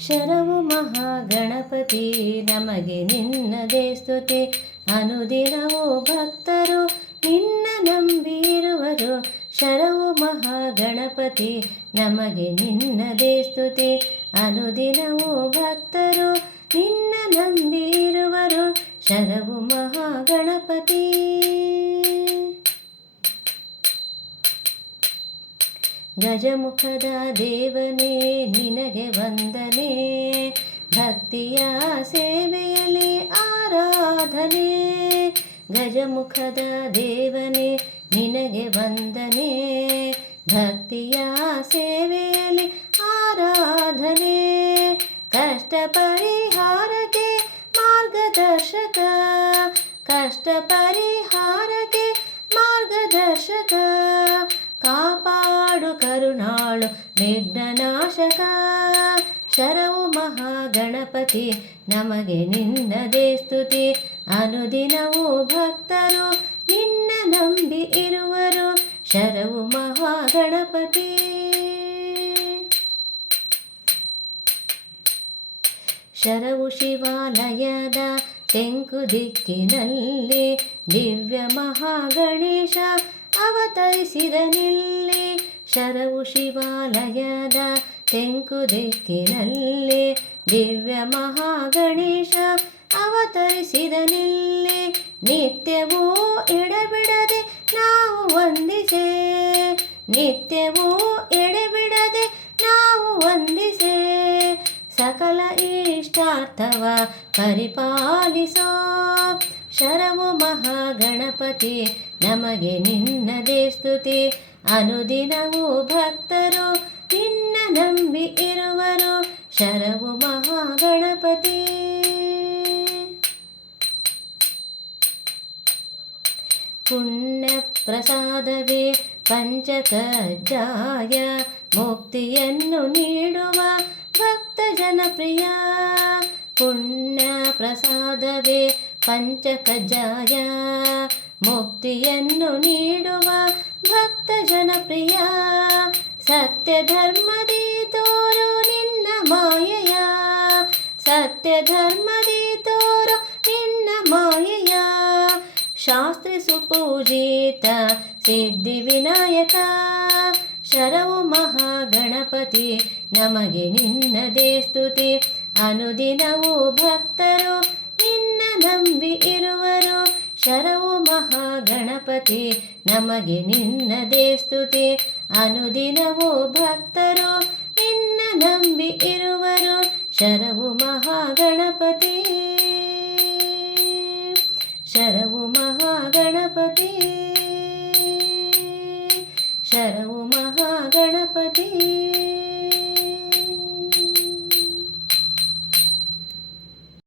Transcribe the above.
ಶರವು ಮಹಾಗಣಪತಿ ನಮಗೆ ನಿನ್ನದೇ ಸ್ತುತಿ. ಅನುದಿನವೂ ಭಕ್ತರು ನಿನ್ನ ನಂಬಿರುವರು. ಶರವು ಮಹಾಗಣಪತಿ ನಮಗೆ ನಿನ್ನದೇ ಸ್ತುತಿ. ಅನುದಿನವೂ ಭಕ್ತರು ನಿನ್ನ ನಂಬಿರುವರು. ಶರವು ಮಹಾಗಣಪತಿ. ಗಜಮುಖದ ದೇವನೇ ನಿನಗೆ ವಂದನೆ. ಭಕ್ತಿಯ ಸೇವೆಯಲ್ಲಿ ಆರಾಧನೆ. ಗಜಮುಖದ ದೇವನೇ ನಿನಗೆ ವಂದನೆ. ಭಕ್ತಿಯ ಸೇವೆಯಲ್ಲಿ ಆರಾಧನೆ. ಕಷ್ಟ ಪರಿಹಾರಕ್ಕೆ ಮಾರ್ಗದರ್ಶಕ. ಕಷ್ಟ ಪರಿಹಾರಕ್ಕೆ ಮಾರ್ಗದರ್ಶಕ. ಕಾಪಾಡು ಕರುಣಾಳು ವಿಘ್ನನಾಶಕ. ಶರವು ಮಹಾಗಣಪತಿ ನಮಗೆ ನಿನ್ನದೇ ಸ್ತುತಿ. ಅನುದಿನವೂ ಭಕ್ತರು ನಿನ್ನ ನಂಬಿ ಇರುವರು. ಶರವು ಮಹಾಗಣಪತಿ. ಶರವು ಶಿವಾಲಯದ ತೆಂಕು ದಿಕ್ಕಿನಲ್ಲಿ ದಿವ್ಯ ಮಹಾಗಣೇಶ ಅವತರಿಸಿದನಿಲ್ಲಿ. ಶರವು ಶಿವಾಲಯದ ತೆಂಕು ದಿಕ್ಕಿನಲ್ಲಿ ದಿವ್ಯ ಮಹಾಗಣೇಶ ಅವತರಿಸಿದನಿಲ್ಲಿ. ನಿತ್ಯವೂ ಎಡೆಬಿಡದೆ ನಾವು ವಂದಿಸೆ. ನಿತ್ಯವೂ ಎಡೆಬಿಡದೆ ನಾವು ವಂದಿಸೆ. ಸಕಲ ಇಷ್ಟಾರ್ಥವ ಪರಿಪಾಲಿಸೋ. ಶರವು ಮಹಾಗಣಪತಿ ನಮಗೆ ನಿನ್ನದೇ ಸ್ತುತಿ. ಅನುದಿನವೂ ಭಕ್ತರು ನಿನ್ನ ನಂಬಿ ಇರುವರು. ಶರವು ಮಹಾಗಣಪತಿ. ಪುಣ್ಯ ಪ್ರಸಾದವೇ ಪಂಚಕಜ್ಜಾಯ. ಮುಕ್ತಿಯನ್ನು ನೀಡುವ ಭಕ್ತ ಜನಪ್ರಿಯ. ಪುಣ್ಯ ಪ್ರಸಾದವೇ ಪಂಚಕಜ್ಜಾಯ. ಮುಕ್ತಿಯನ್ನು ನೀಡುವ ಭಕ್ತ ಜನಪ್ರಿಯ. ಸತ್ಯ ಧರ್ಮದಿ ತೋರು ನಿನ್ನ ಮಾಯೆಯ. ಸತ್ಯ ಧರ್ಮದಿ ತೋರು ನಿನ್ನ ಮಾಯೆಯ. ಶಾಸ್ತ್ರಿ ಸುಪೂಜಿತ ಸಿದ್ಧಿ ವಿನಾಯಕ. ಶರವು ಮಹಾಗಣಪತಿ ನಮಗೆ ನಿನ್ನದೇ ಸ್ತುತಿ. ಅನುದಿನವೂ ಭಕ್ತರು ನಿನ್ನ ನಂಬಿ ಇರುವರು. ಶರವು ಮಹಾಗಣಪತಿ ನಮಗೆ ನಿನ್ನದೇ ಸ್ತುತಿ. ಅನುದಿನವೂ ಭಕ್ತರು ನಿನ್ನ ನಂಬಿ ಇರುವರು. ಶರವು ಮಹಾಗಣಪತಿ.